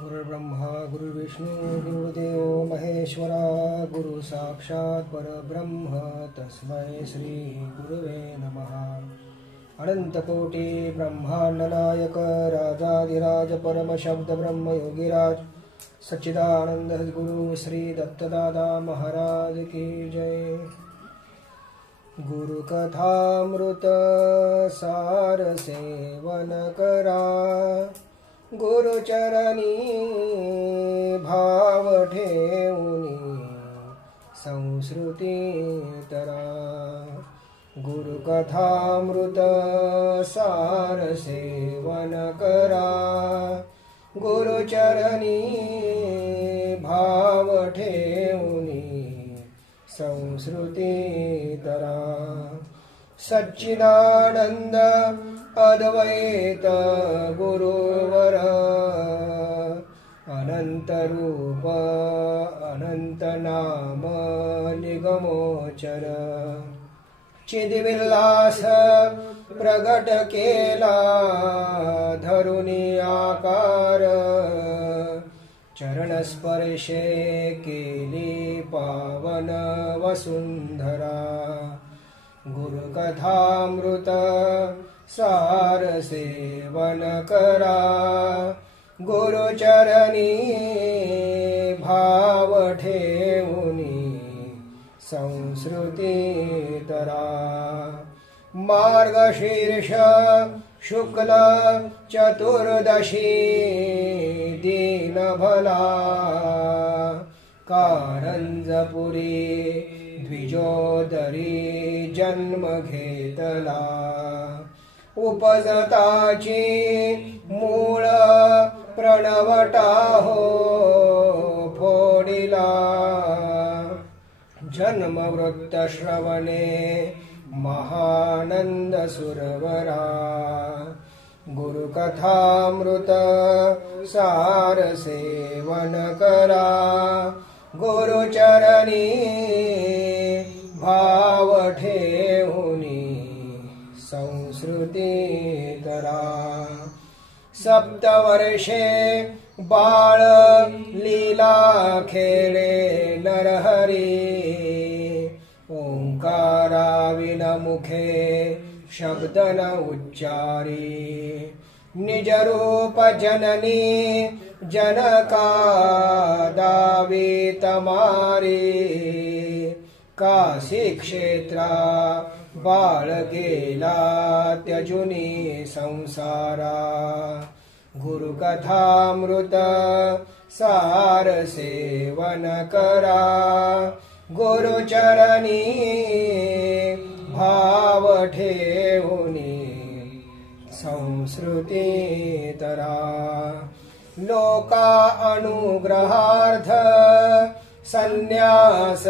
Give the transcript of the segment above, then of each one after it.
गुरुर्ब्रह्मा गुरुर्विष्णू गुरुर्देव महेश्वरा गुरु साक्षात् परब्रह्म तस्मै श्री गुरुवे नमः। अनंतकोटी ब्रह्मांड नायक राजाधिराज परम शब्द ब्रह्म योगीराज सच्चिदानंद गुरु श्री दत्तदादा महाराज की जय। गुरु कथामृत सार सेवन करा, गुरुचरणी भाव ठेवूनी संस्कृती तरा। गुरु कथामृत सार सेवन करा, गुरुचरणी भाव ठेवूनी संस्कृती तरा। सच्चिदानंद अद्वैत गुरुवर, अनंत रूप अनंत नाम निगमोचर। चिद्विलास प्रगट केला धरुनी आकार, चरणस्पर्शे केली पावन वसुंधरा। गुरु कथामृत सार सेवन करा, गुरुचरणी भाव ठेवूनी संस्कृती तरा। मार्गशीर्ष शुक्ल चतुर्दशी दीनभला, कारंजपुरी द्विजोदरी जन्म घेतला। उपजताची मूळ प्रणवटा हो फोडिला, जन्म वृत्त श्रवणे महानंद सुरवरा। गुरु कथामृत सार सेवन करा, गुरुचरणी भाव ठेवूनी संस्कृती तरा। सप्तवर्षे बाळ लीला खेळे नरहरी, ओंकारा विनमुखे शब्द न उच्चारी। निज रूप जननी जनका दावी तमारी, काशी क्षेत्रा बाळ गेला त्यजुनी संसारा। गुरु कथामृत सार सेवन करा, गुरुचरणी भाव ठेवूनी संस्कृती तरा। लोका अनुग्रहार्थ संन्यास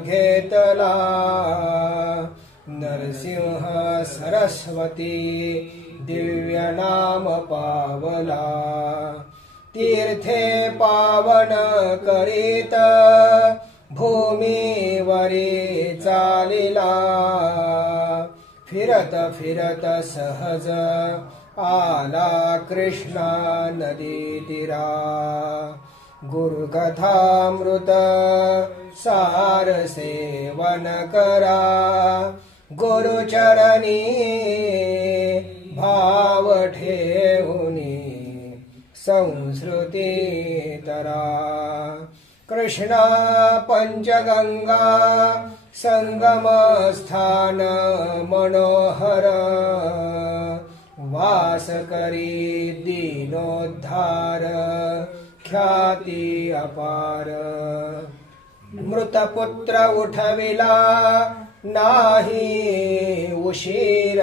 घेतला, नरसिंह सरस्वती दिव्य नाम पावला। तीर्थे पावन करीत भूमीवरी चालिला, फिरत फिरत सहज आला कृष्णा नदी तीरा। गुरु कथामृत सार सेवन करा, गुरुचरणी भाव ठेवूनी संस्कृती तरा। कृष्णा पंचगंगा संगम स्थान मनोहर, वास करी दीनोद्धार ख्याती अपार। मृतपुत्र उठविला नाही उशीर,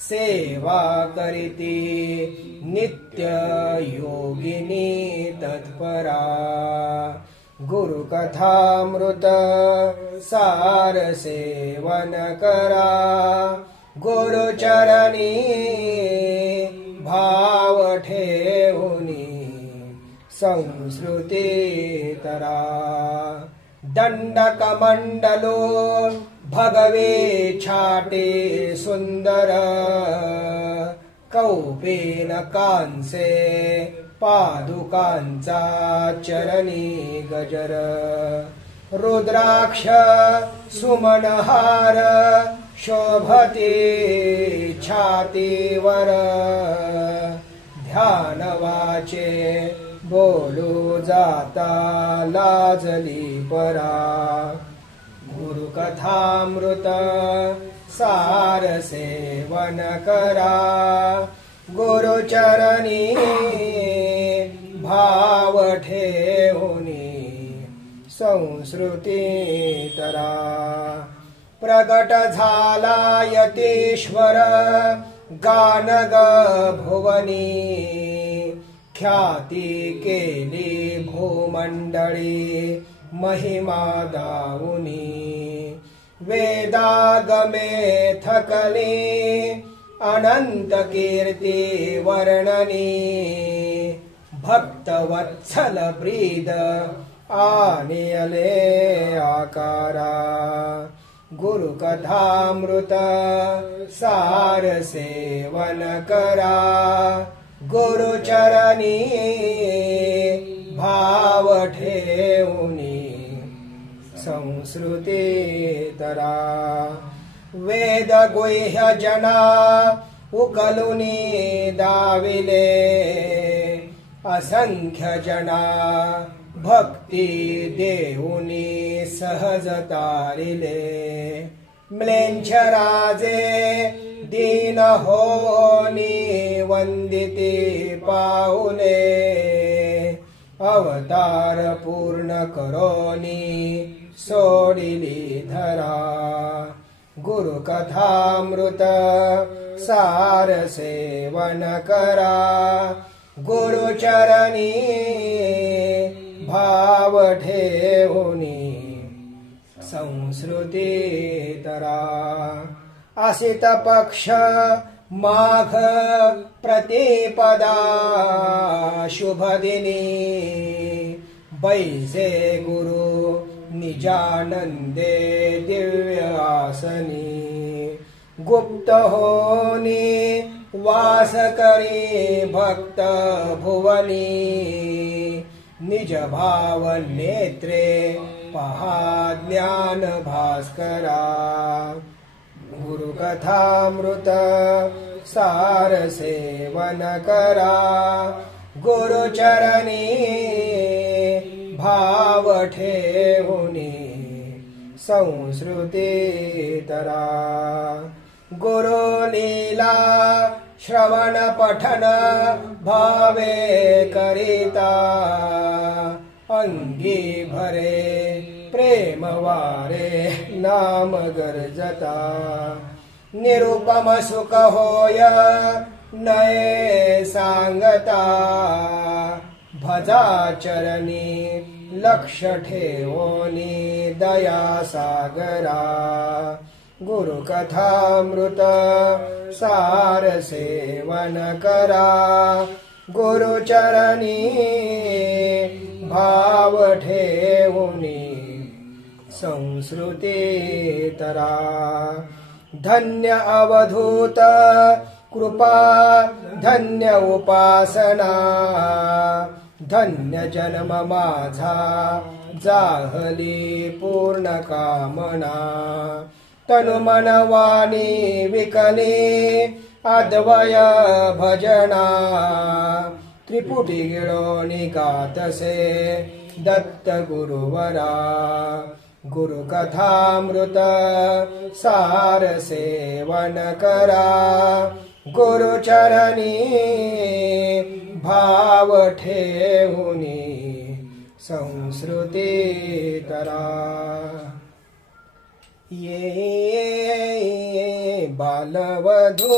सेवा करीती नित्य योगिनी तत्परा। गुरु कथामृत सार सेवन करा, गुरुचरणी भाव ठेवूनी संस्कृती तरा। दंडकमंडलो भगवे छाटे सुंदर, कौपीन कांसे पादुकांचा चरणी गजर रुद्राक्ष सुमनहार शोभते छातीवर ध्यान वाचे बोलू जाता लाजली परा गुरुकथामृत सार सेवन करा गुरुचरणी भाव ठेवूनी संस्कृती तरा प्रगट झाला यतीश्वर गानग भुवनी ख्याती केली भूमंडळी महिमा दाऊनी वेदागमे थकली अनंत कीर्ती वर्णनी भक्तवत्सल ब्रीद आनियले आकारा गुरुकथामृत सार सेवन करा गुरुचरणी भाव ठेवूनी संस्कृती तरा वेद गुह्य जना उकलुनी दाविले असंख्य जना भक्ती देऊनी सहज तारिले म्लेंछ राजे दीन होनी वंदिते पाऊले अवतार पूर्ण करोनी सोडिली धरा गुरुकथामृत सार सेवन करा गुरुचरणी भाव ठेवूनी संस्कृती तरा असित पक्ष माघ प्रतिपदा शुभ दिनी बैसे गुरु निजानंदे दिव्य आसनी गुप्त होनी वास करी भक्त भुवनी निज भाव नेत्रे पहा ज्ञान भास्करा गुरुकथामृत सार सेवन करा गुरुचरणी भाव ठेवूनी संस्कृती तरा गुरुलीला श्रवण पठन भावे करिता अंगी भरे प्रेम वारे नाम गर्जता निरुपम सुख होय नये सांगता भजा चरणी लक्ष ठेवोनी दया सागरा गुरुकथामृत सार सेवन करा गुरुचरणी भाव ठेवूनी संस्कृती तरा धन्य अवधूत कृपा धन्य उपासना धन्य जन्म माझा जाहली पूर्ण कामना तनु मन वाणी विकली अद्वय भजना त्रिपुटी गिळोनी गातसे दत्त गुरुवरा गुरुकथामृत सार सेवन करा गुरुचरणी भाव ठेवूनी संस्कृती तरा ये बालवधूता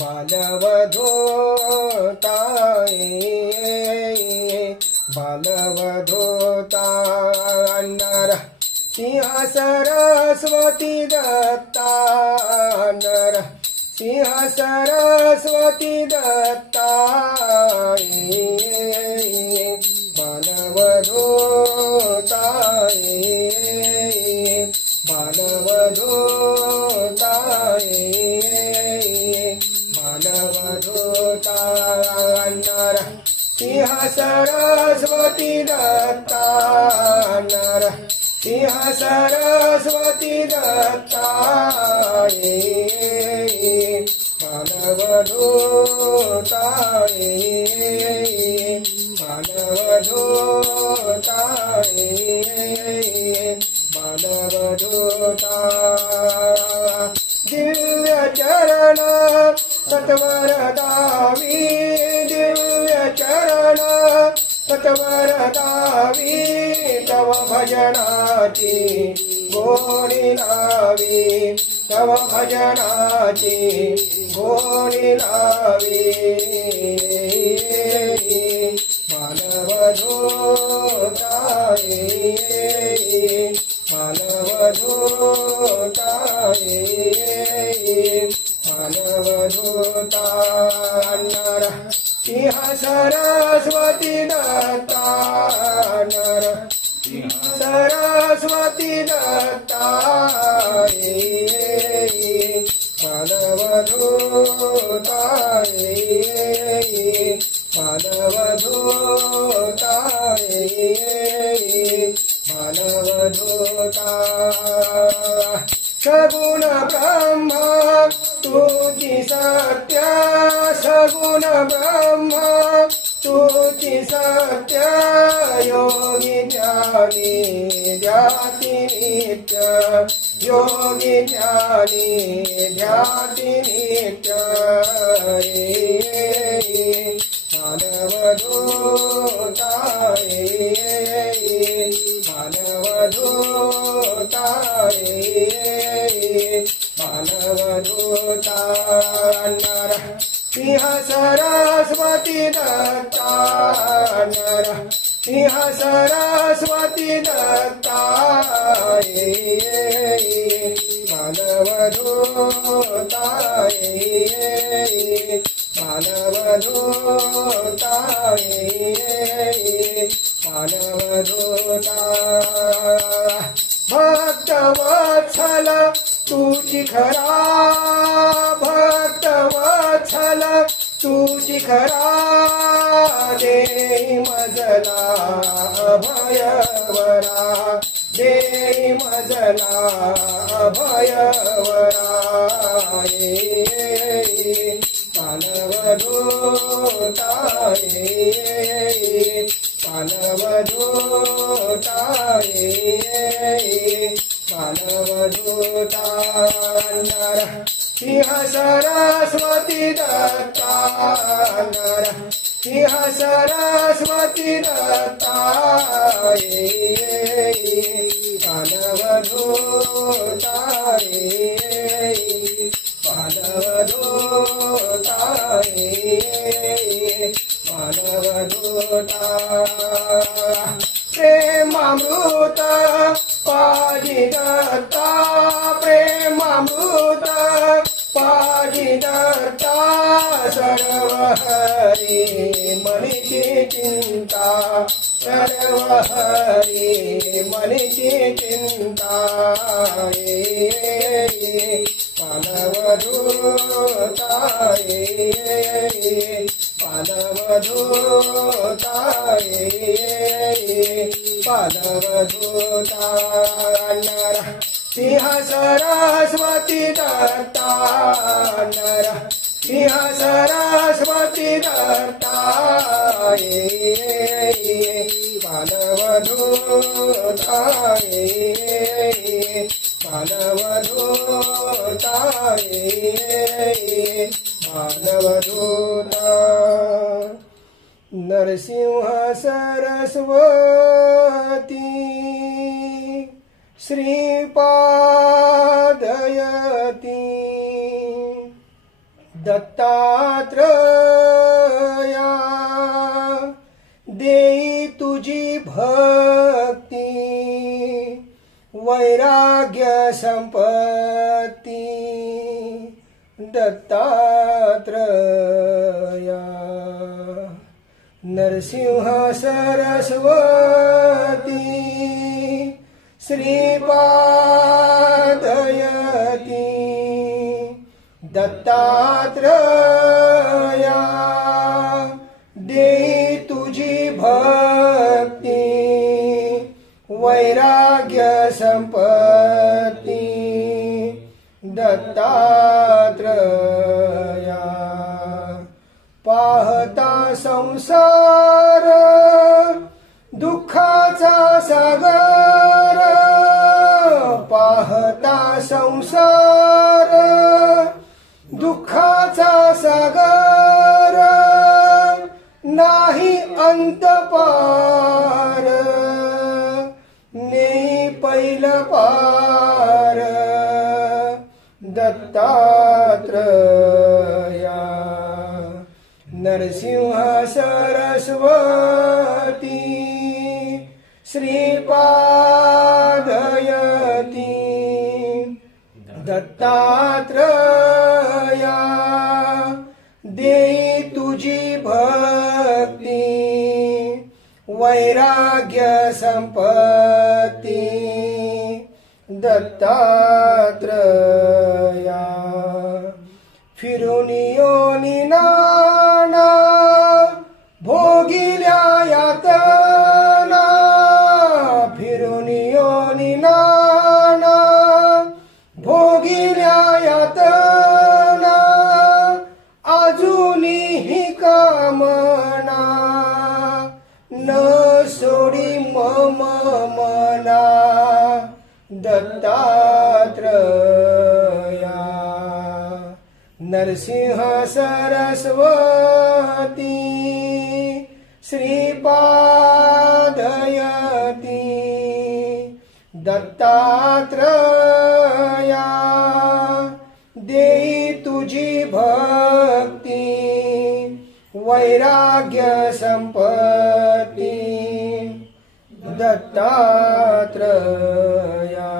बालवधूता बालवधूता नर सिंह सरस्वती दत्ता नर सिंह सरस्वती दत्ता बालवधूता बालवधूता मानवधूता नरसिंह सरस्वती दत्ता नरसिंह सरस्वती दत्ता मानवधूता मानवधूता मानवधूता दिव्य चरण सत्वर दावी दिव्य चरण सत्वर दावी तव भजनाची गोडी लावी तव भजनाची गोडी लावी मानवधूता मानवधूता मानवधूता नरसिंह सरस्वती दत्ता नरसिंह सरस्वती दत्ता मानवधूता मानवधूता मानवधूता सगुण ब्रह्म तुझी सत्य सगुण ब्रह्म तुझी सत्य योगी ज्ञानी ध्याती नित्य योगी ज्ञानी ध्याती नित्य मानवधूता मानवधूता मानवधूता नरसिंह सरस्वती दत्ता नरसिंह सरस्वती दत्ता मानवधूता मानवधूता मानवधूता भक्तवत्सल तुझी खरा भक्तवत्सल तुझी खरा देई मजला भयवरा देई मजला भयवरा मानवधूता मानवधूता मानवधूता नरसिंह सरस्वती दत्ता नरसिंह सरस्वती दत्ता मानवधूता मानवधूता मानवधूता प्रेमामृत पाजी दत्ता प्रेमामृत पाजी दत्ता सर्व हरी मनीची चिंता सर्व हरी मनीची चिंता मानवधूता मानवधूता मानवधूता नरसिंह सरस्वती दत्ता नरसिंह सरस्वती दत्ता मानवधूता मानवधूता मानवधूता नरसिंह सरस्वती श्रीपादयती दत्तात्रेया देई तुझी भक्ती वैराग्य संपत्ती दत्तात्रेया नरसिंह सरस्वती श्रीपादयती दत्तात्रेया दत्तात्रया पाहता संसार दुःखाचा सागर पाहता संसार दुःखाचा सागर नाही अंत पार नेई पैल पार दत्तात्रया नरसिंह सरस्वती श्रीपादयती दत्तात्रया देई तुझी भक्ती वैराग्य संपत्ती दत्तात्रया फिरून योनी नाना भोगिल्या यातना फिरून योनी नाना भोगिल्या यातना अजूनही कामना न सोडी मम मना दत्तात्रया नरसिंह सरस्वती श्रीपादयती दत्तात्रया देई तुझी भक्ती वैराग्य संपत्ती दत्तात्रया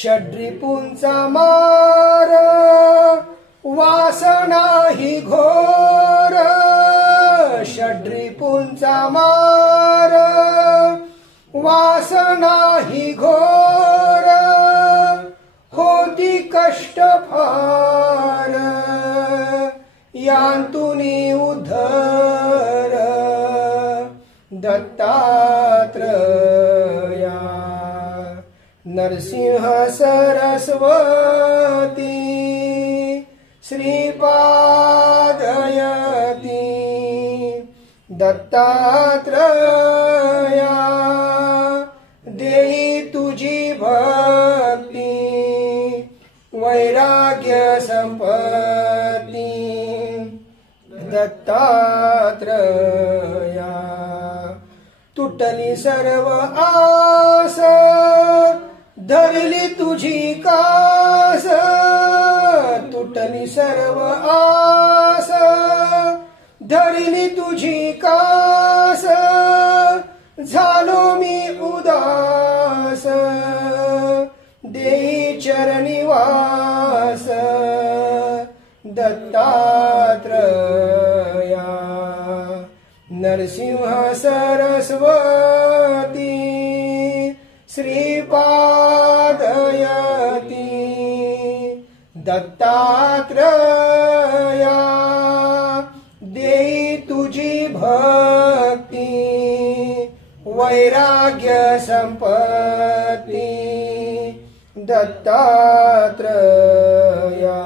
षड्रिपूंचा मार वासना ही घोर षड्रिपूंचा मार वासना ही घोर होती कष्ट फार यांतुनी उद्धर दत्तात्रया नरसिंह सरस्वती श्रीपादयती दत्तात्रया देई तुझी भक्ती वैराग्य संपत्ती दत्तात्रया तुटली सर्व आस धरली तुझी कास तुटली सर्व आस धरली तुझी कास झालो मी उदास देई चरणी वास दत्तात्रया नरसिंह सरस्वती श्रीपादयती दत्तात्रया देई तुझी भक्ती वैराग्य संपत्ती दत्तात्रया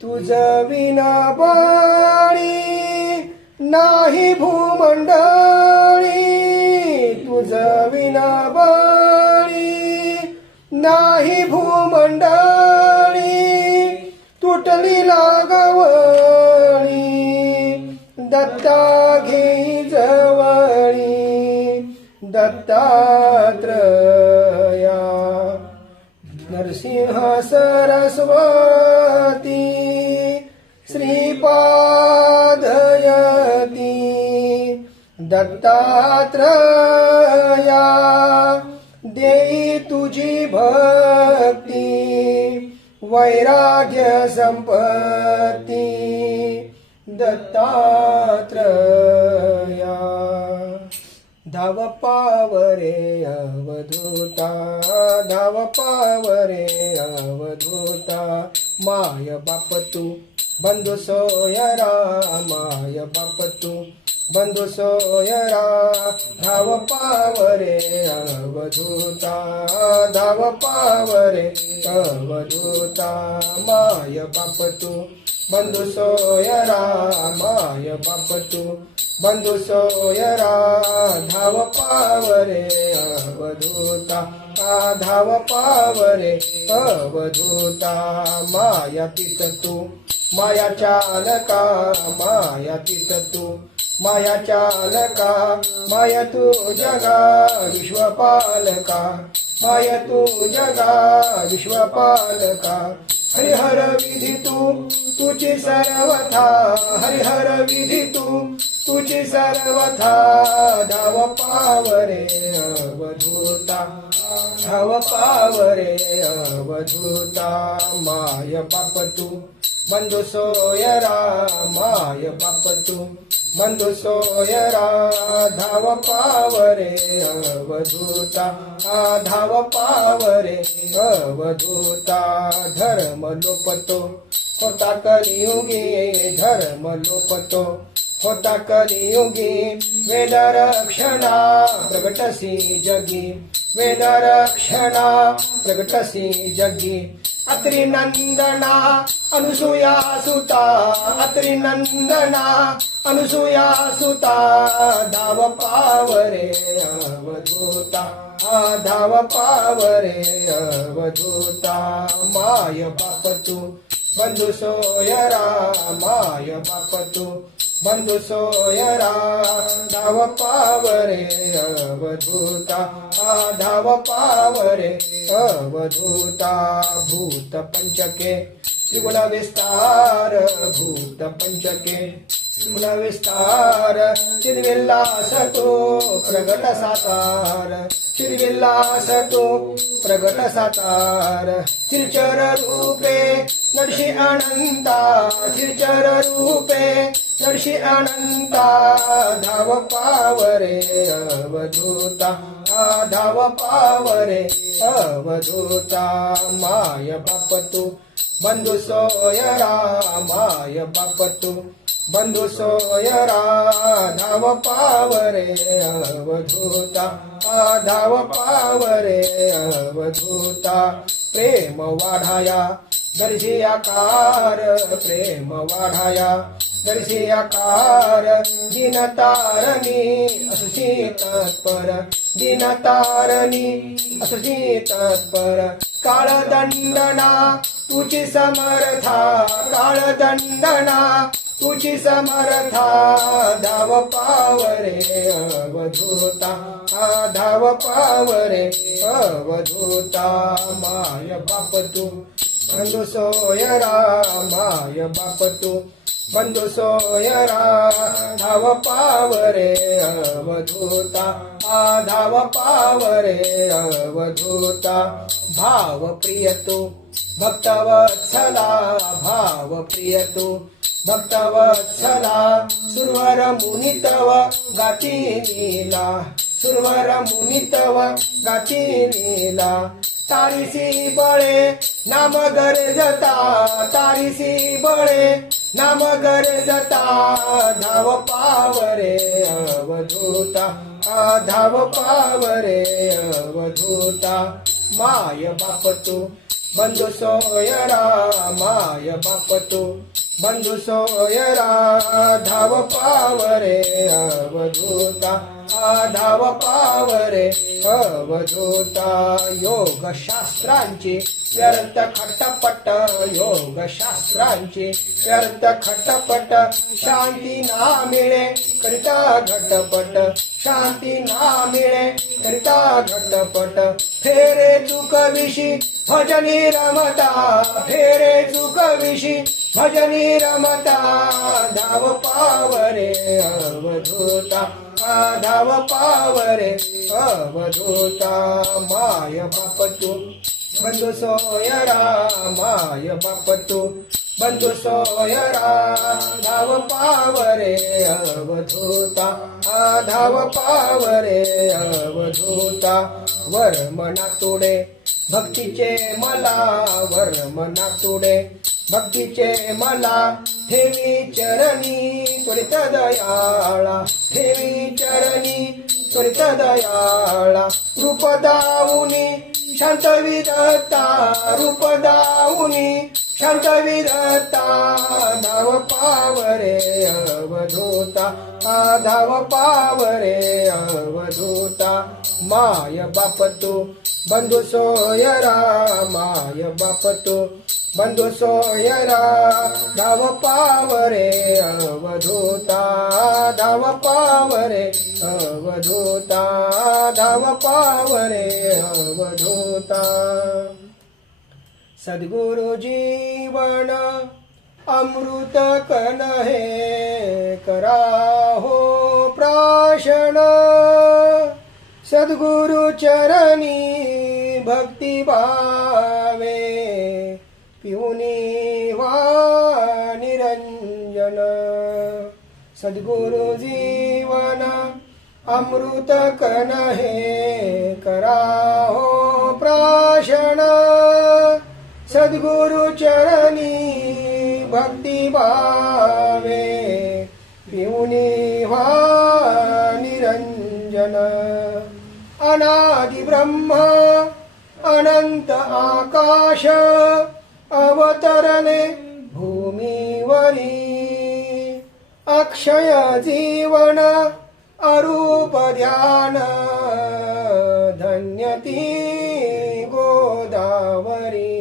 तुझ विना बाणी नाही भूमंडळी तुझ विना बाणी नाही भूमंडळी तुटली लागवळी दत्ता घेई जवळी दत्तात्रया नरसिंह सरस्वती श्रीपादयती दत्तात्रया देई तुझी भक्ती वैराग्य संपत्ती दत्तात्रया धाव पावरे अवधूता धाव पावरे अवधूता माय बाप तू बंधू सोयरा माय बाप तू बंधू सोयरा धाव पावरे अवधूता धाव पावरे अवधूता माय बाप तू बंधू सोयरा माय बाप तू बंधू सोयरा धाव पावरे अवधूता धाव पावरे अवधूता मायातीत तू माया चालका मायातीत तू माया चालका माया तू जगा विश्वपालका माया तू जगा विश्वपालका हरिहर विधी तू तुझी सर्वथा हरिहर विधी तू तुझी सर्वथा धाव पावरे अवधूता धाव पावरे अवधूता माय बाप तू बंधू सोयरा माय बाप तू बंधू सोयरा धाव पावरे अवधूता धाव पावरे अवधूता धर्म लोपतो होता कलियुगी धर्म लोपतो होता कलियुगी वेदरक्षणा प्रगटसी जगी वेदरक्षणा प्रगटसी जगी अत्रि नंदना अनुसूया सुता अत्रि नंदना अनुसूया सुता धाव पावरे अवधूता धाव पावरे अवधूता माय बाप तू बंधू सोयरा माय बाप तू बंधू सोयरा धाव पावरे अवधूता धाव पावरे अवधूता भूत पंचके त्रिगुण विस्तार भूत पंचके त्रिगुण विस्तार चिद्विलास तो प्रगट साकार चिद्विलास तो प्रगट साकार चिरचर रूपे नरसी अनंता चिरचर रूपे नरसी अनंता धाव पावरे अवधूता धाव पावरे अवधूता माय बाप तू बंधू सोयरा माय बाप तू बंधू सोयरा धाव पावरे अवधूता धाव पावरे अवधूता प्रेम वाढाया दर्शी आकार प्रेम वाढाया दर्शी आकार दिन तारणी असुसी तत्पर दिन तारणी असुसी तत्पर काळदंडना तुझी समर्था काळदंडना तुझी समर्था धाव पावरे अवधूता धाव पावरे अवधूता माय बाप तू बंधू सोयरा माय बाप तू बंधू सोयरा धाव पावरे अवधूता धाव पावरे अवधूता भाव प्रिय तू भक्तवत्सला भाव प्रिय तू भक्तवत्सला सुरवर मुनितव गाती लीला सुरवर मुनितव गाती लीला तारीसी बळे नाम गरजता तारीसी बळे नाम गरजता धाव पावरे अवधूता धाव पावरे अवधूता माय बाप तू बंधू सोयरा माय बाप तू बंधू सोयरा धाव पावरे अवधूता धाव पावरे अवधूता योग शास्त्रांची व्यर्थ खटपट योग शास्त्रांची व्यर्थ खटपट शांती ना मिळे करिता घटपट शांती ना मिळे करिता घटपट फेरे चुक विशी भजनी रमता फेरे चुक विशी भजनी रमता धाव पावरे अवधूता धाव पावरे अवधूता माय बाप तू बंधू सोयरा माय बाप तू बंधू सोयरा धाव पावरे अवधूता धाव पावरे अवधूता वर मना तुडे भक्तीचे मला वर मना तुडे भक्तीचे मला ठेवी चरणी त्वरित दयाळा ठेवी चरणी त्वरित दयाळा रूप दाऊनी शांत विधता रूप दाऊनी शांत विधता धाव पावरे अवधूता धाव पावरे अवधूता माय बाप तू बंधू सोयरा माय बाप तू बंधू सोयरा धाव पावरे अवधूता धाव पावरे अवधूता धाव पावरे अवधूता सद्गुरु जीवन अमृत कन हे करा हो प्राशन सद्गुरु चरणी भक्ति भावे पिऊनी वा निरंजन सद्गुरु जीवन अमृत कन हे करा हो प्राशन सद्गुरु चरणी भक्ति भावे पिऊनी वा निरंजन अनादि ब्रह्म अनंत आकाश अवतरणे भूमीवरी अक्षय जीवन अरूप ध्यान धन्यती गोदावरी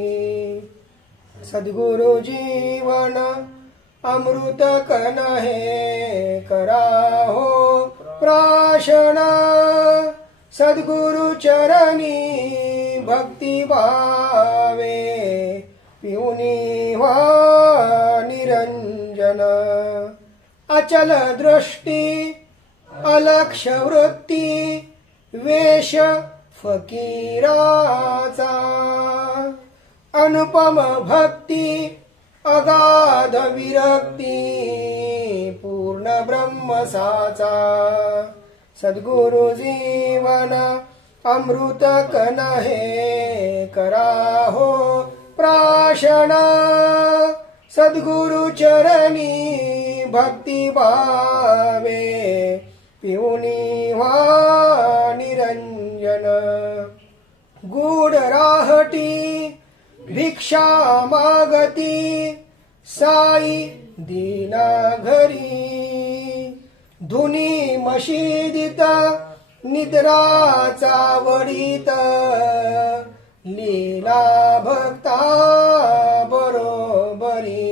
सद्गुरु जीवन अमृत कन हे करा हो प्राशन सद्गुरु चरणी भक्ति भावे पिऊनी वा निरंजन अचल दृष्टी अलक्ष वृत्ती वेश फकीराचा अनुपम भक्ती अगाध विरक्ती पूर्ण ब्रह्मसाचा सद्गुरु जीवन अमृत कन हे करा हो प्राशन सद्गुरु चरणी भक्ति भावे पिऊनी वा निरंजन गूढ राहटी भिक्षा मागती साई दीना घरी धुनी मशिदीत निद्राचा वडीत लीला भक्ता बरोबरी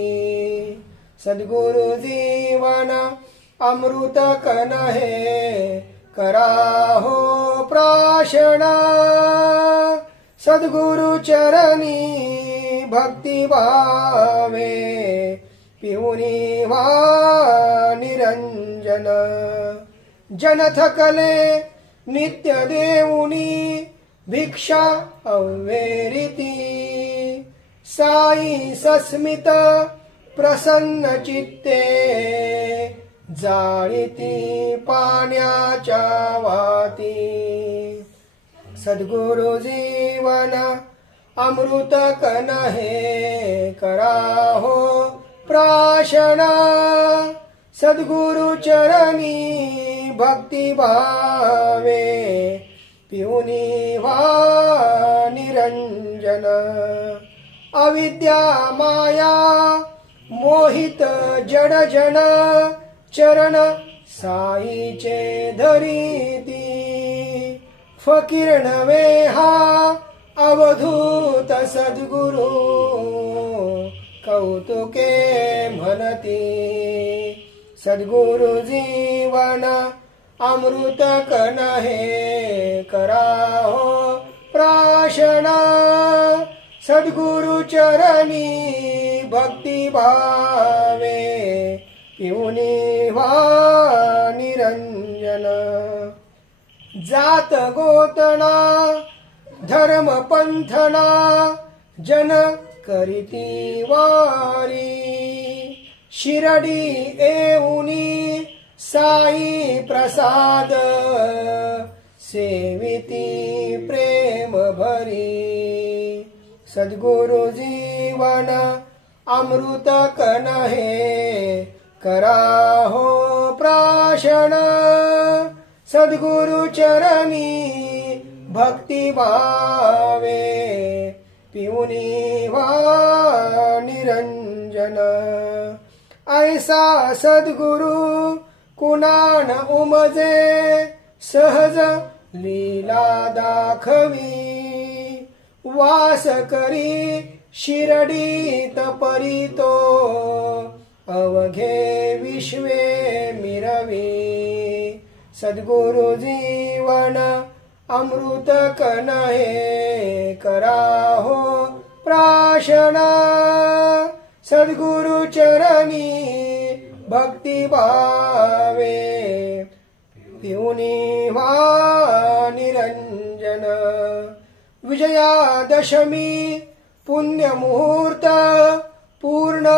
सद्गुरु जीवन अमृत कन हे करा हो प्राशन सद्गुरु चरणी भक्ति भावे पिऊनी वा निरंजन जन थकले नित्य देऊनी भिक्षा अव्येरिती साई सस्मित प्रसन्न चित्ते जाळीती पाण्याच्या वाती सद्गुरु जीवन अमृत कन हे करा हो प्राशन सद्गुरु चरणी भक्ति भावे पिऊनी वा निरंजन अविद्या माया मोहित जड जन चरण साईचे धरीती फकीर नवे हा अवधूत सद्गुरु कौतुके म्हणती सद्गुरु जीवन अमृत कन हे करा हो प्राशन सद्गुरु चरणी भक्ति भावे पिऊनी वा निरंजन जात गोतना धर्म पंथना जन करीती वारी शिरडी येऊनी साई प्रसाद सेविती प्रेम भरी सद्गुरु जीवन अमृत कण हे कराहो प्राशन सद्गुरु चरणी भक्ती भावे पिऊनी व्हा निरंजन ऐसा सद्गुरु कुणान उमजे सहज लीला दाखवी वास करी शिरडीत परितो अवघे विश्वे मिरवी सद्गुरु जीवन अमृत कण हे कराहो प्राशन सद्गुरु चरणी भक्ती भावे पिऊनी व्हा निरंजन विजयादशमी पुण्य मुहूर्त पूर्ण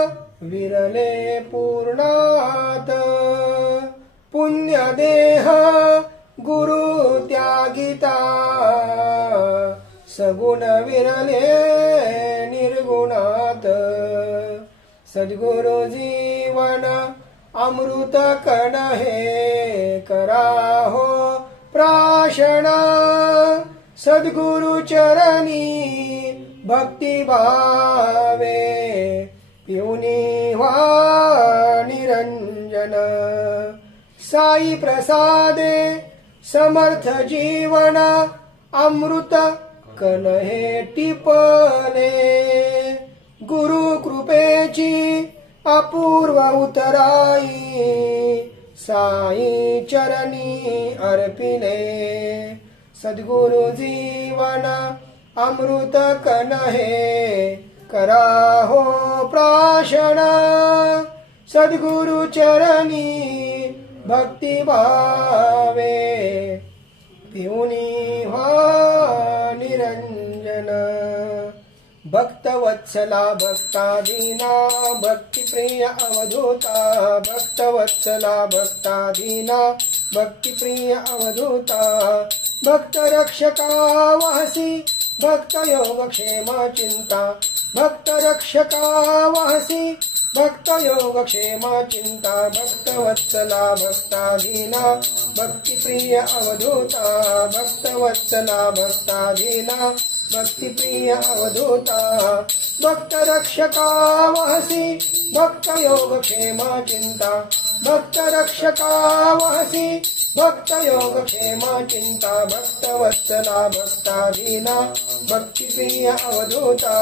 विरले पूर्णात पुण्य देह गुरु त्यागिता सगुण विरले निर्गुणात सद्गुरु जीवन अमृत कण हे कराहो प्राशन सद्गुरु चरणी भक्ती भावे पिऊनी व्हा निरंजन साई प्रसादे समर्थ जीवन अमृत कण हे टिपले गुरु कृपेची अपूर्व उतराई साई चरणी अर्पिले सद्गुरु जीवन अमृत कण हे कराहो प्राशन सद्गुरु चरणी भक्ती भावे पिऊनी व्हा निरंजन भक्तवत्सला भक्ताधीना भक्तिप्रिय अवधूता भक्तवत्सला भक्ताधीना भक्तिप्रिय अवधूता भक्तरक्षका वहसी भक्तयोगक्षेम चिंता भक्तरक्षका वहसी भक्तयोगक्षेम चिंता भक्तवत्सला भक्ताधीना भक्तिप्रिय अवधूता भक्तवत्सला भक्ताधीना भक्तिप्रिय अवधूता भक्तरक्षका वहसी भक्तयोगक्षेम चिंता भक्तरक्षका वहसी भक्तयोगक्षेम चिंता भक्तवत्सला भक्ताधीना भक्तिप्रिय अवधूता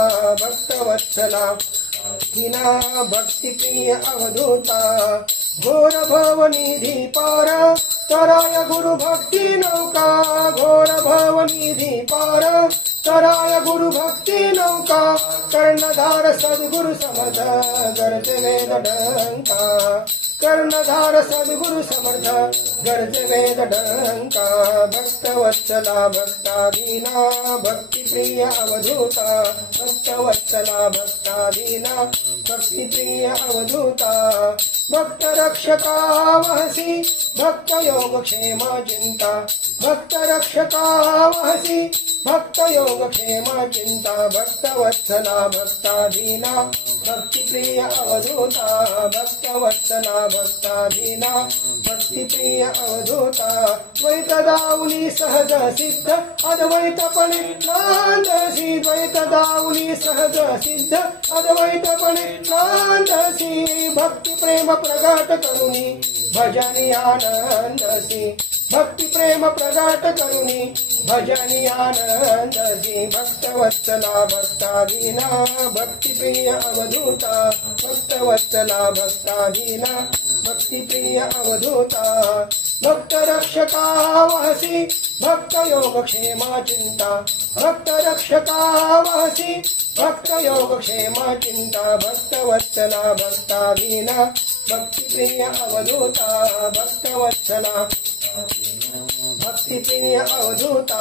भक्तवत्सला हीना भक्तिप्रिय अवधूता घोर भवनिधि पार तराय गुरु भक्ति नौका घोर भवनिधि पार तराय गुरु भक्ति नौका कर्णधार सद्गुरु समर्थ गरज वेद डंका कर्णधार सद्गुरु समर्थ गरज वेद डंका भक्तवत्सला भक्ताधीना भक्तिप्रिय अवधूता भक्तवत्सला भक्ताधीना भक्तिप्रिय अवधूता भक्तरक्षका वहसी भक्तयोगक्षेम चिंता भक्तरक्षका वहसी भक्तयोगक्षेम चिंता भक्तवत्सला भक्ताधीना भक्तिप्रिय अवधूता भक्तवत्सला भक्ताधीना भक्तिप्रिय अवधूता द्वैतदाऊली सहज सिद्ध अद्वैतपणे नांदसी द्वैतदाऊली सहज सिद्ध अद्वैतपणे नांदसी भक्ती प्रेम प्रगट करुणी भजनी आनंदसी भक्ती प्रेम प्रगट करुणी भजनी आनंदसी भक्तवत्सला भक्ताधीना भक्तिप्रिय अवधूता भक्तवत्सला भक्ताधीना भक्तिप्रिय अवधूता भक्तरक्षका वहसी भक्तयोगक्षेम चिंता भक्तरक्षका वहसी भक्तयोगक्षेम चिंता भक्तवत्सला भक्ताधीना भक्तिप्रिय अवधूता भक्तवत्सला भक्तिप्रिय अवधूता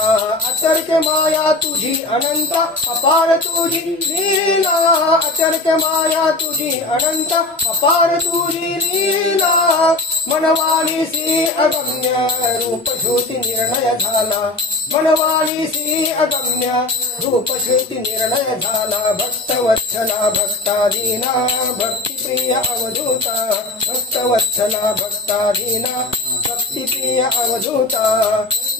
अतर्क माया तुझी अनंत अपार तुझी लीला अतर्क माया तुझी अनंत अपार तुझी लीला मनवानीसी अगम्य रूप श्रुती निर्णय झाला मनवाणीसी अगम्य रूप श्रुती निर्णय झाला भक्तवत्सला भक्ताधीना भक्तिप्रिय अवधूता भक्तवत्सला भक्ताधीना भक्तिप्रिय अवधूता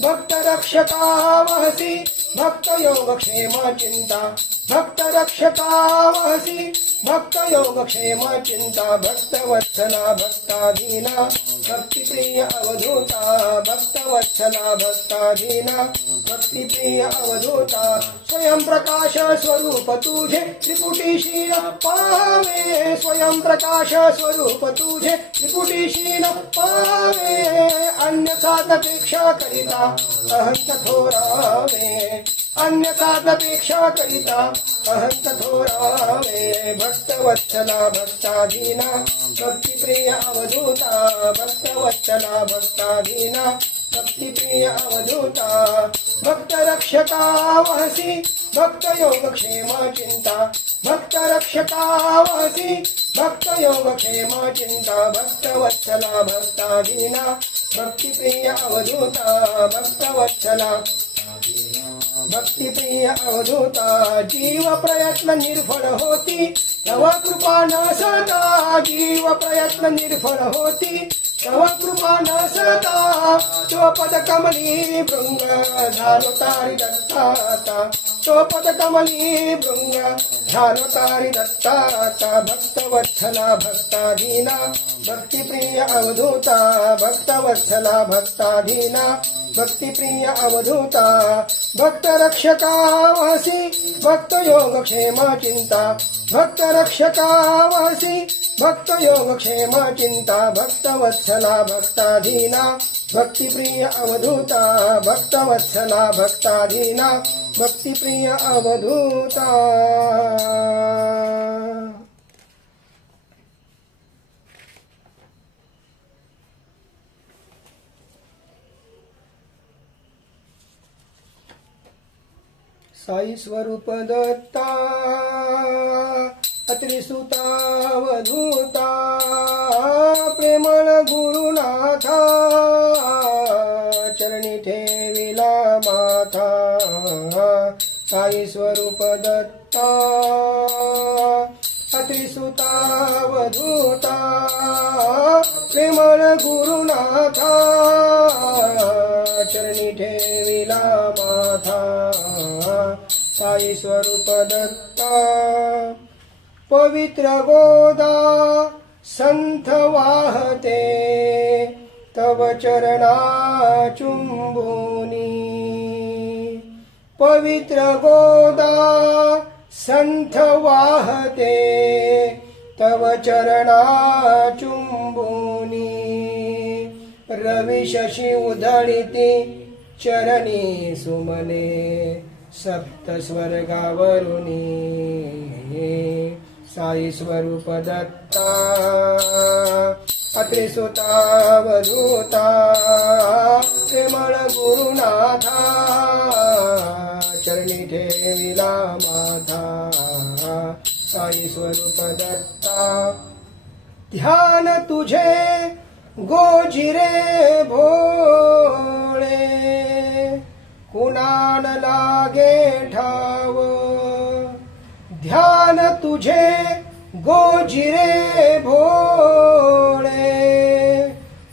भक्तरक्षका वहसी भक्तयोगक्षेम चिंता भक्तरक्षका वहसी भक्तयोगक्षेम चिंता भक्तवत्सला भक्ताधीना भक्तिप्रिय अवधूता भक्तवत्सला भक्ताधीना भक्तिप्रिय अवधूता स्वयं प्रकाश स्वरूप तुझे त्रिपुटीशीन पावे स्वयं प्रकाश स्वरूप तुझे त्रिपुटीशीन पावे अन्यथा तपेक्षा करिता अहंत थोरावे अन्यथा तपेक्षा करिता अहंत थोरावे भक्तवत्सला भक्ताधीना भक्तिप्रिय अवधूता भक्तवत्सला भक्ताधीना भक्तिप्रिय अवधूता भक्तरक्षका वहसी भक्तयोगक्षेम चिंता भक्तरक्षका वहसी भक्तयोगक्षेम चिंता भक्तवत्सला भक्ताधीना भक्तिप्रिय अवधूता भक्तवत्सला भक्तिप्रिय अवधूता जीव प्रयत्न निर्फळ होती तव कृपा नसता जीव प्रयत्न निर्फळ होती तव कृपा नसता तो पद कमली भृंग झालो तारी दत्ताता तो पद कमली भृंग झालो तारी दत्ताता भक्तवत्सला भक्ताधीना भक्तिप्रिय अवधूता भक्तवत्सला भक्ताधीना भक्तिप्रिय अवधूता भक्तरक्षका वहसी भक्तयोगक्षेम चिंता भक्तरक्षका वहसी भक्तयोगक्षेम चिंता भक्तवत्सला भक्ताधीना भक्तिप्रिय अवधूता भक्तवत्सला भक्ताधीना भक्तिप्रिय अवधूता साई स्वरूप दत्ता अत्रिसुतावधूता प्रेमळ गुरुनाथा चरणी ठेविला माथा साई स्वरूप दत्ता अत्रिसुतावधूता प्रेमळ गुरुनाथा चरणी ठेविला माथा साई स्वरूप दत्ता पवित्र गोदा संथ वाहते तव चरणा चुंबुनी पवित्र गोदा संथ वाहते तव चरणा चुंबुनी रवि शशि उधळिती चरणी सुमने सप्त स्वर्गावरुनी साई स्वरूप दत्ता अत्रिसुतावधूता प्रेमळ गुरुनाथा चरणी ठेविला माथा साई स्वरूप दत्ता ध्यान तुझे गोजिरे भोळे कुणान लागे ठाव ध्यान तुझे गोजिरे भोळे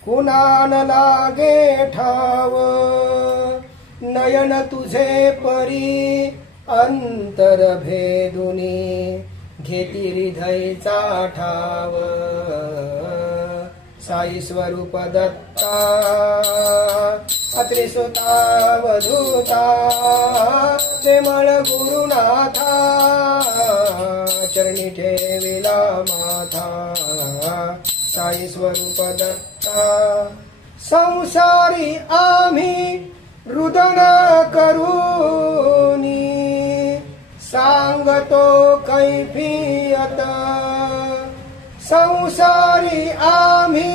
कुणान लागे ठाव नयन तुझे परी अंतर भेदुनी घेती हृदयचा ठाव साई स्वरूप दत्ता अत्रिसुतावधूता प्रेमळ गुरुनाथा चरणी ठेविला माथा साई स्वरूप दत्ता संसारी आम्ही रुदन करूनी सांगतो कैफियत संसारी आम्ही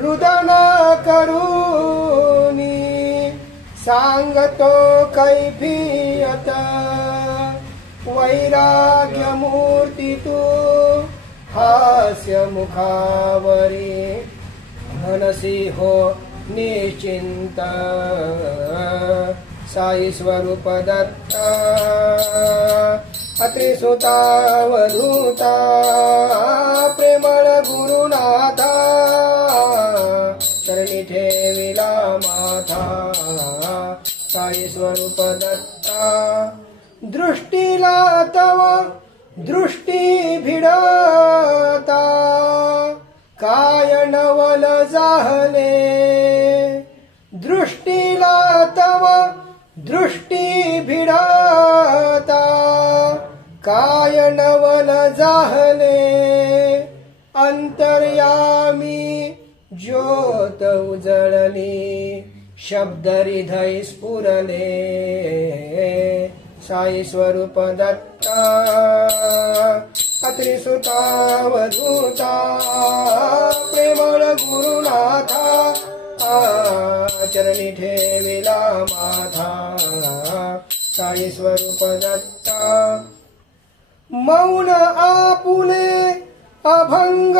रुदन करूनी सांगतो कैफियत वैराग्य मूर्ती तू हास्य मुखावरी मनसी हो निश्चिंत साई स्वरूप दत्ता अत्रिसुतावधूता प्रेमळ गुरुनाथा चरणी ठेविला माथा साई स्वरूप दत्ता दृष्टीला तव दृष्टी भिडता काय नवल जाहले दृष्टीला तव दृष्टी भिडता काय नवल जाहले अंतर्यामी ज्योत उजळली शब्द हृदय स्फुरले साई स्वरूप दत्ता अत्रिसुतावधूता प्रेमळ गुरुनाथा चरणी ठेविला माथा साई स्वरूप दत्ता मौन आपुले अभंग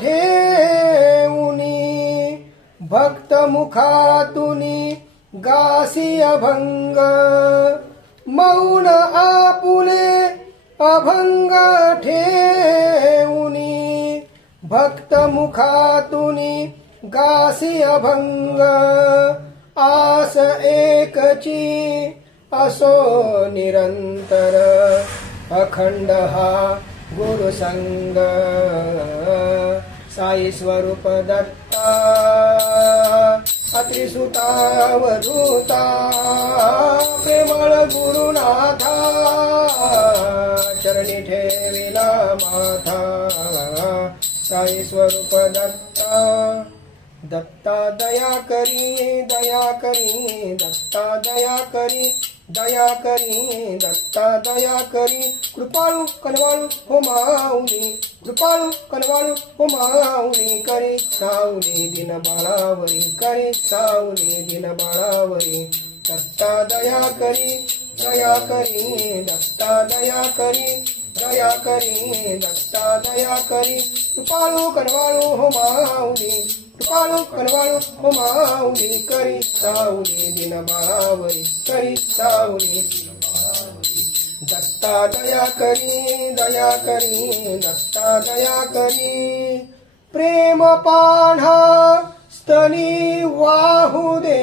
ठेऊनी भक्त मुखातुनी गासी अभंग मौन आपुले अभंग ठेऊनी भक्त मुखातुनी गासी अभंग आस एकची असो निरंतर अखंड हा गुरुसंग साई स्वरूप दत्ता अत्रिसुतावधूता प्रेमळ गुरुनाथा चरणी ठेविला माथा साई स्वरूप दत्ता दत्ता दया करी दत्ता दया करी दत्ता दया करी कृपाळू कनवाळू हो माऊली कृपाळू कनवाळू हो माऊली करी सावली दिन बाळावरी करी सावली दिन बाळावरी दत्ता दया करी दत्ता दया करी दत्ता दया करी कृपाळू कनवाळू हो माऊली कृपाळू कनवाळू हो माऊली करी सावली दिन बाळावरी करी सावली दत्ता दया करी दत्ता दया करी प्रेम पाढा स्तनी वाहू दे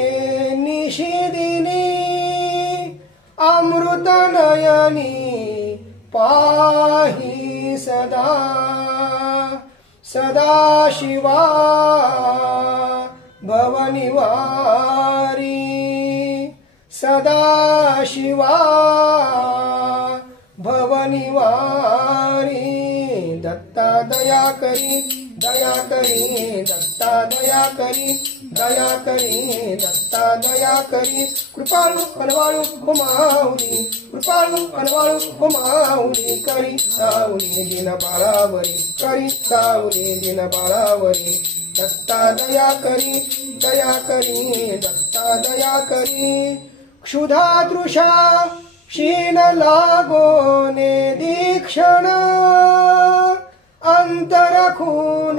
निशिदिनी अमृत नयनी पाही सदा सदा शिवा भवनिवारी सदा शिवा भवनिवारी दत्ता दया करी दत्ता दया करी दत्ता दया करी कृपाळू कनवाळू हो माऊली कृपाळू कनवाळू हो माऊली करी सावली दिन बाळावरी करी सावली दिन बाळावरी दत्ता दया करी दत्ता दया करी क्षुधा तृषा क्षीण लागोने दीक्षण अंतर खून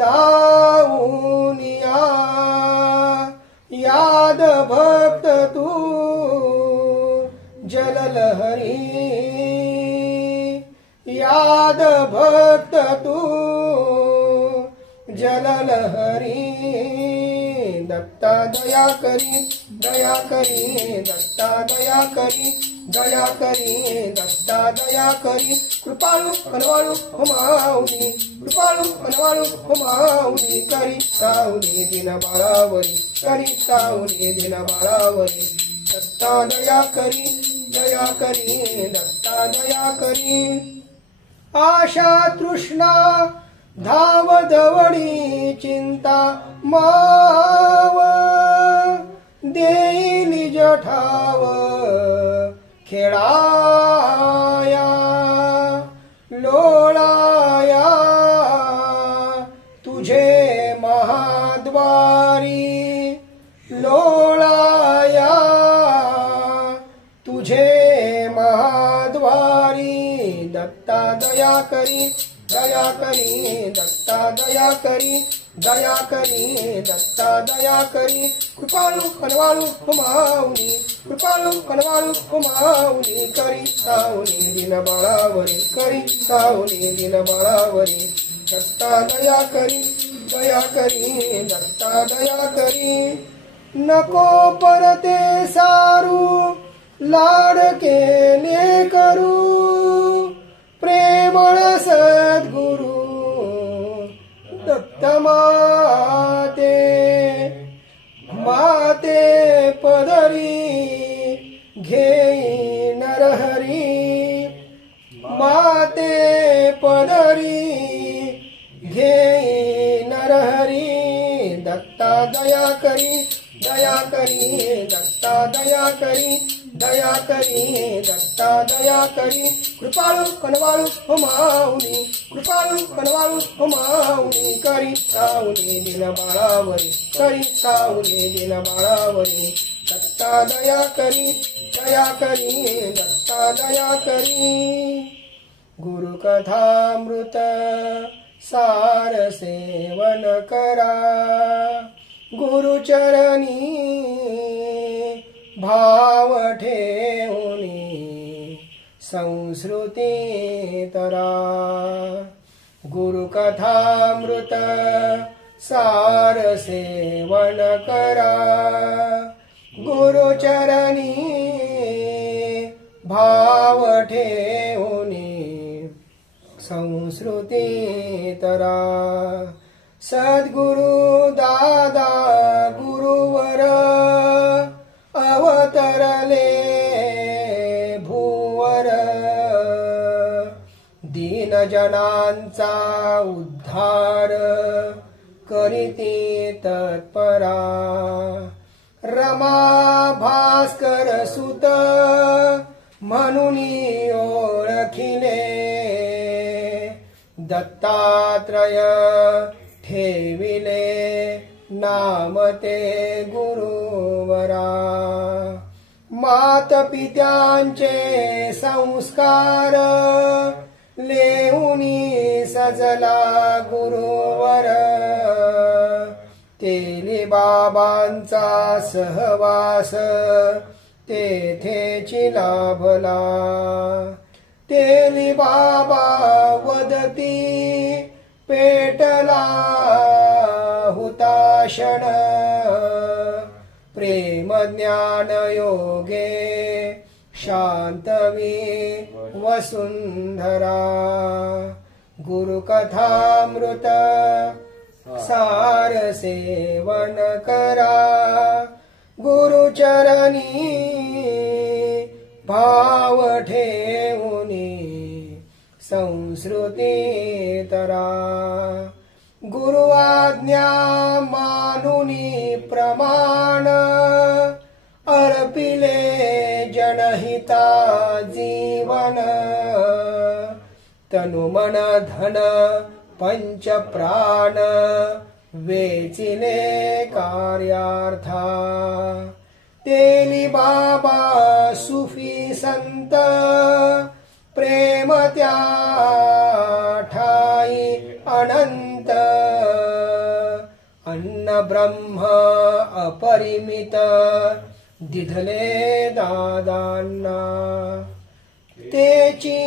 दाऊनिया याद भक्त तू जललहरी याद भक्त तू जललहरी दत्ता दया करी दत्ता दया करी दत्ता दया करी कृपाळू कनवाळू हो माऊली कृपाळू कनवाळू हो माऊली करी सावली दिन बाळावरी करी सावली दिन बाळावरी दत्ता दया करी दत्ता दया करी आशा तृष्णा धावदवडी चिंता माव देई निज ठाव खेळाया लोळाया तुझे महाद्वारी लोळाया तुझे महाद्वारी दत्ता दया करी दत्ता दया करी दत्ता दया करी कृपाळू कनवाळू हुमाऊनी कृपाळू कनवाळू हुमाऊनी करी सावनी दिन बाळावरी करी सावनी दिन बाळावरी दत्ता दया करी दत्ता दया करी नको परते सारू लाडकेने करू प्रेमळ सद्गुरु दत्त माते पदरी घेई नरहरी माते पदरी घेई नरहरी दत्ता दया करी दत्ता दया करी दत्ता दया करी कृपाळू कनवाळू हुमाऊनी कृपाळू कनवाळू हुमाऊनी करी सावनी दिन बाळावरी करी सावनी दिन बाळावरी दत्ता दया करी दत्ता दया करी गुरुकथामृत सार सेवन करा गुरुचरणी भाव ठेवणी संस्कृती तरा गुरुकथामृत सार सेवन करा गुरुचरणी भाव ठेवणी संस्कृती तरा सद्गुरु दादा गुरुवर अवतरले भूवर दीनजनांचा उद्धार करीती तत्परा रमा भास्कर सुत म्हणून ओळखिले दत्तात्रय ठेविले नाम ते गुरुवरा मात पित्यांचे संस्कार लेऊनी सजला गुरुवर तेली बाबांचा सहवास तेथेची लाभला तेली बाबा वदती पेटला हुताशण प्रेम ज्ञान योगे शांतवी वसुंधरा गुरुकथामृत सार सेवन करा गुरुचरणी भाव ठेवणी संस्कृती तरा गुरु आज्ञा मानुनी प्रमाण अर्पिले जनहिता जीवन तनु मन धन पंच प्राण वेचिले कार्यार्था तेली बाबा सुफी संत प्रेम त्या ठाई अनंत अन्न ब्रह्म अपरिमित दिधले दादांना तेची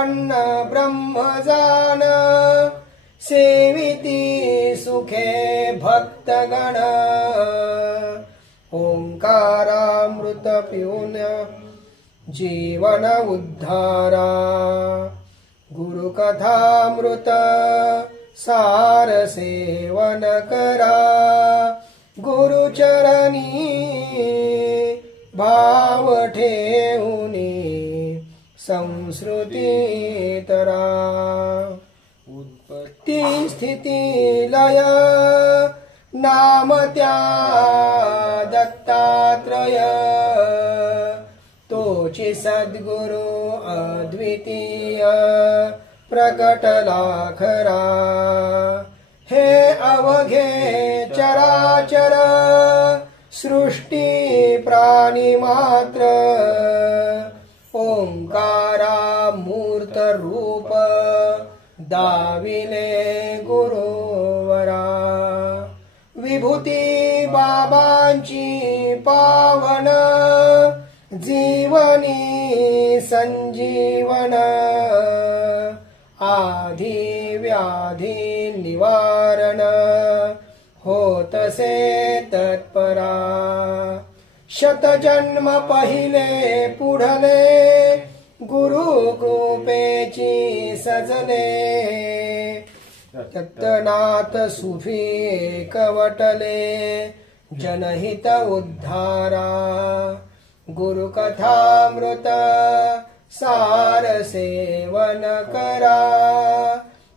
अन्न ब्रह्म जान सेविती सुखे भक्तगण ओंकारामृत पिऊन जीवन उद्धारा गुरुकथामृत सार सेवन करा गुरुचरणी भाव ठेवणी संस्कृती तरा उत्पत्ती स्थिती लय नाम त्या दत्तात्रय तोची सद्गुरु अद्वितीय प्रकटला खरा हे अवघे चराचर सृष्टी प्राणी मात्र ओंकारा मूर्त रूप दाविले गुरु विभूती बाबांची पावन जीवनी संजीवन आधी व्याधी निवारण होतसे तत्परा शतजन्म पहिले पुढले गुरु कृपेची सजले तत्नाथ सुफी कवटले जनहित उद्धारा गुरुकथामृत सार सेवन करा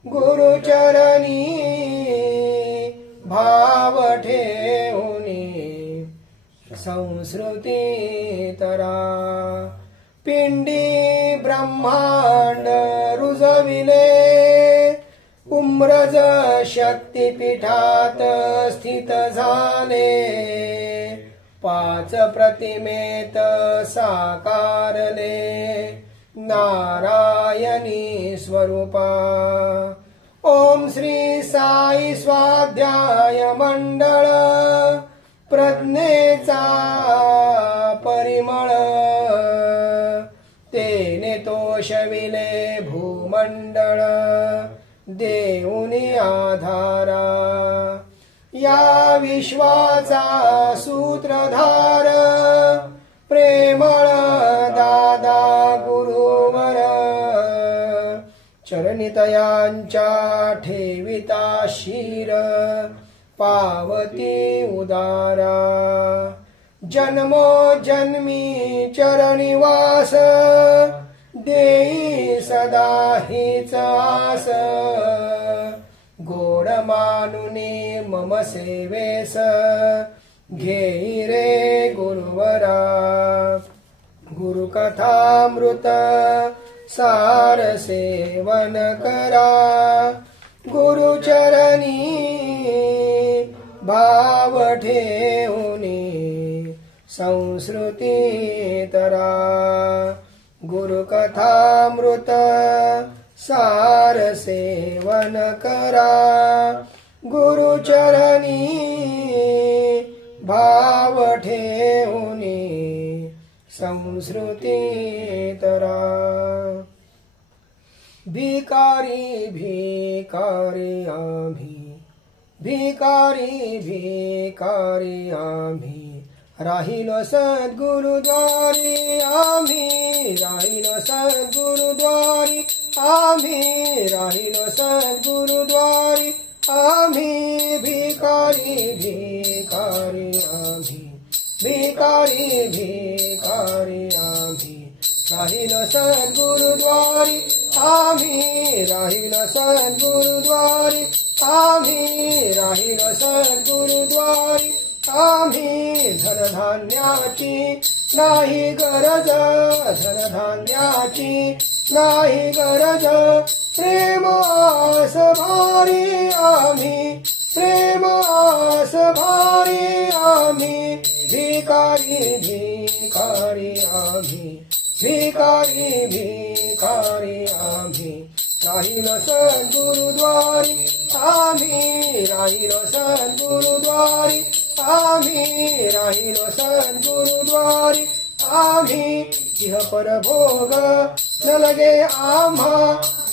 गुरुचरणी भाव ठेवूनी संस्कृती तरा पिंडी ब्रह्मांड रुजविले उम्रज शक्तिपीठात स्थित झाले पाच प्रतिमेत साकारले नारायणी स्वरूपा ओम श्री साई स्वाध्याय मंडळ प्रज्ञेचा परिमळ तेने तोषविले भूमंडळ देऊनी आधारा या विश्वाचा सूत्रधार प्रेमळ दादा गुरुवर चरणितयांच्या ठेविता शिर पावती उदारा जन्मो जन्मी चरणिवास देई सदा हीच आस गोड मानुनी मम सेवेस घेई रे गुरुवरा गुरुकथामृत सार सेवन करा गुरुचरणी भाव ठेवूनी संस्कृती तरा गुरुकथामृत सार सेवन करा गुरुचरणी भाव ठेवूनी संस्कृती तरा भिकारी भिकारी आम्ही भिकारी भिकारी आम्ही राहिलो सद्गुरुद्वारी आम्ही राहिलो सद्गुरुद्वारी आम्ही राहिलो सद्गुरुद्वारी आम्ही भिकारी भिकारी आम्ही भिकारी भिकारी आम्ही राहिलो सद्गुरुद्वारी आम्ही राहिलो सद्गुरुद्वारी आम्ही राहिलो सद्गुरुद्वारी आम्ही धनधान्याची नाही गरज धनधान्याची नाही गरज प्रेम आस भारी आम्ही प्रेम आस भारी आम्ही भिकारी भिकारी आम्ही भिकारी भिकारी आम्ही राहिलो सद्गुरुद्वारी आम्ही राहिलो सद्गुरुद्वारी आम्ही राहिलो सद्गुरुद्वारी आम्ही इह परभोग न लगे आम्हा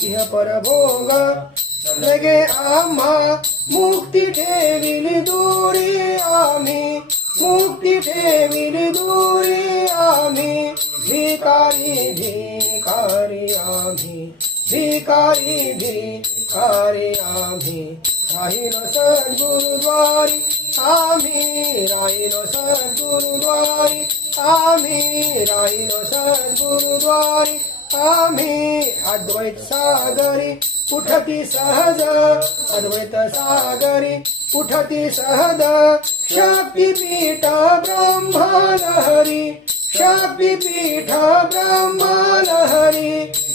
इह परभोग न लगे आम्हा मुक्ती ठेविली दूरी आम्ही मुक्ती ठेविली दूरी आम्ही भिकारी भिकारी आम्ही भिकारी भिकारी आम्ही राहिलो सद्गुरुद्वारी आम्ही राहिलो सद्गुरुद्वारी आम्ही राहिलो सद्गुरुद्वारी आम्ही अद्वैत सागरी उठती सहज अद्वैत सागरी उठती सहज शक्तिपीठ ब्रह्मलहरी शक्तिपीठ ब्रह्मलहरी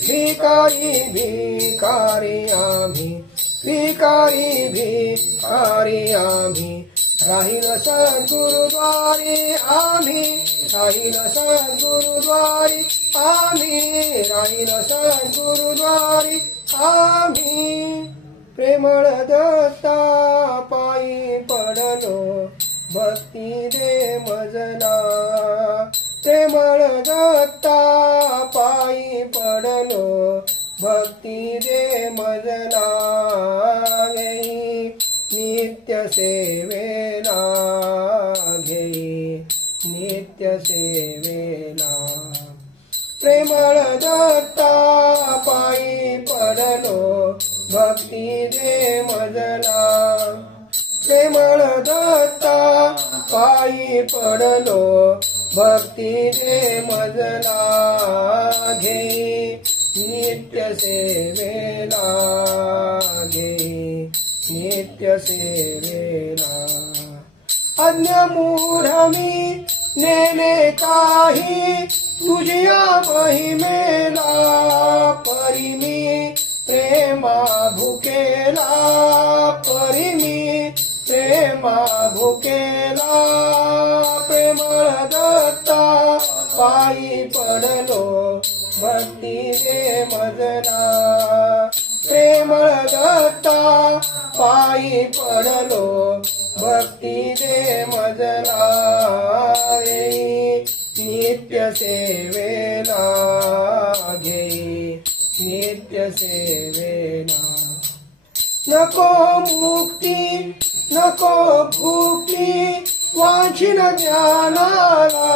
भिकारी भिकारी आम्ही भिकारी भिकारी आम्ही राहिलो सद्गुरुद्वारी आम्ही राहिलो सद्गुरुद्वारी आम्ही राहिलो सद्गुरुद्वारी आम्ही प्रेमळ दत्ता पायी पडलो भक्ती दे मजला प्रेमळ दत्ता पायी पडलो भक्ती दे मजला घेई नित्य सेवेला घेई नित्य सेवेला प्रेमळ दत्ता पायी पडलो भक्ती दे मजला प्रेमळ दत्ता पायी पडलो भक्ती दे मजला घेई नित्य सेवेला घेई नित्य सेवेला अन्य मूढ मी नेले काही तुझ्या महिमेला परी मी प्रेमा भुकेला परी मी प्रेमा भुकेला प्रेमळ दत्ता पायी पडलो भक्ती दे मजला प्रेमळ दत्ता पायी पडलो भक्ती दे मजला घेई नित्य सेवेला घेई नित्य सेवेला नको मुक्ती नको भुक्ती वांछिन ज्ञानाला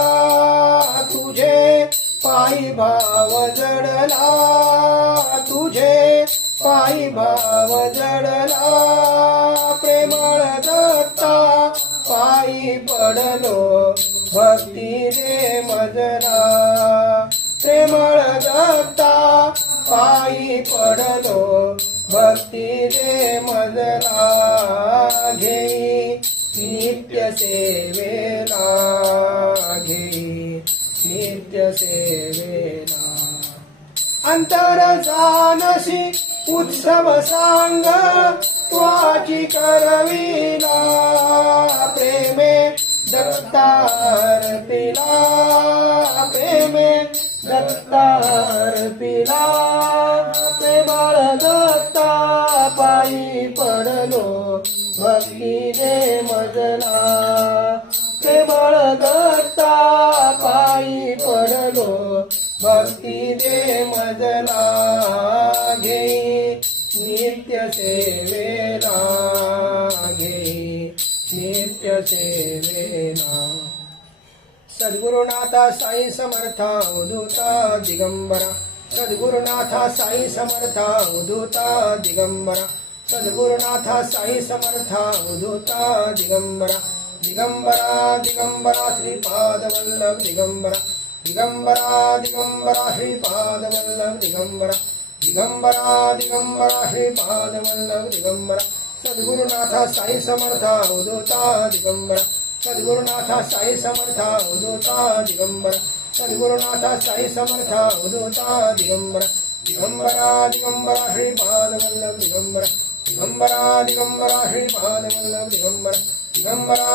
तुझे पायी भाव जडला तुझे पायी भाव जडला प्रेमळ दत्ता पायी पडलो भक्ती दे मजला प्रेमळ दत्ता पायी पडलो भक्ती दे मजला घेई नित्य सेवेला घेई नित्य सेवेला अंतर जानसी उत्सव सांग त्वाची करविला प्रेमे दत्तार्पिला प्रेमे दत्तार्पिला प्रेमळ दत्ता पायी पडलो भक्ती दे मजला प्रेमळ दत्ता पायी पडलो भक्ती दे मजला घेई नित्य सेवेला घेई नित्य सेवेला सद्गुरुनाथा साई समर्था उदुता दिगंबरा सद्गुरुनाथा साई समर्था उदुता दिगंबरा सद्गुरुनाथा साई समर्था उदुता दिगंबरा दिगंबरा दिगंबरा श्रीपाद वल्लभ दिगंबरा दिगंबरा दिगंबरा श्रीपाद वल्लभ दिगंबरा दिगंबरा दिगंबरा श्रीपाद वल्लभ दिगंबरा सद्गुरुनाथा साई समर्था उदुता दिगंबरा सद्गुरुनाथा साई समर्था उदुता दिगंबरा सद्गुरुनाथा साई समर्था उदुता दिगंबरा दिगंबरा दिगंबरा श्रीपाद वल्लभ दिगंबरा दिगंबरा दिगंबरा श्रीपाद वल्लभ दिगंबरा दिगंबरा दिगंबरा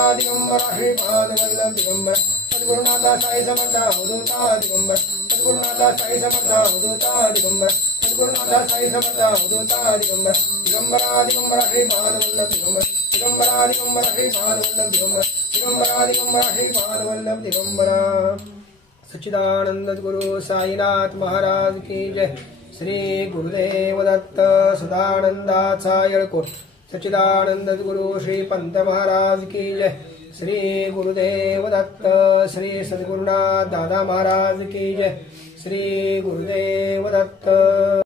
श्रीपाद वल्लभ दिगंबरा सद्गुरुनाथा साई समर्था उदुता दिगंबरा सद्गुरुनाथा साई समर्था उदुता दिगंबरा सद्गुरुनाथा साई समर्था उदुता दिगंबरा दिगंबरा दिगंबरा श्रीपाद वल्लभ दिगंबरा दिगंबरा दिगंबरा श्रीपाद वल्लभ दिगंबरा दिगंबरा दिगंबरा श्रीपाद वल्लभ दिगंबरा सच्चिदानंद गुरु साईनाथ महाराज की जय श्री गुरुदेव दत्त सदानंदाचा येळकोट सच्चिदानंद गुरु श्री पंत महाराज की जय श्री गुरुदेव दत्त श्री सद्गुरुनाथ दादा महाराज की जय श्री गुरुदेव दत्त।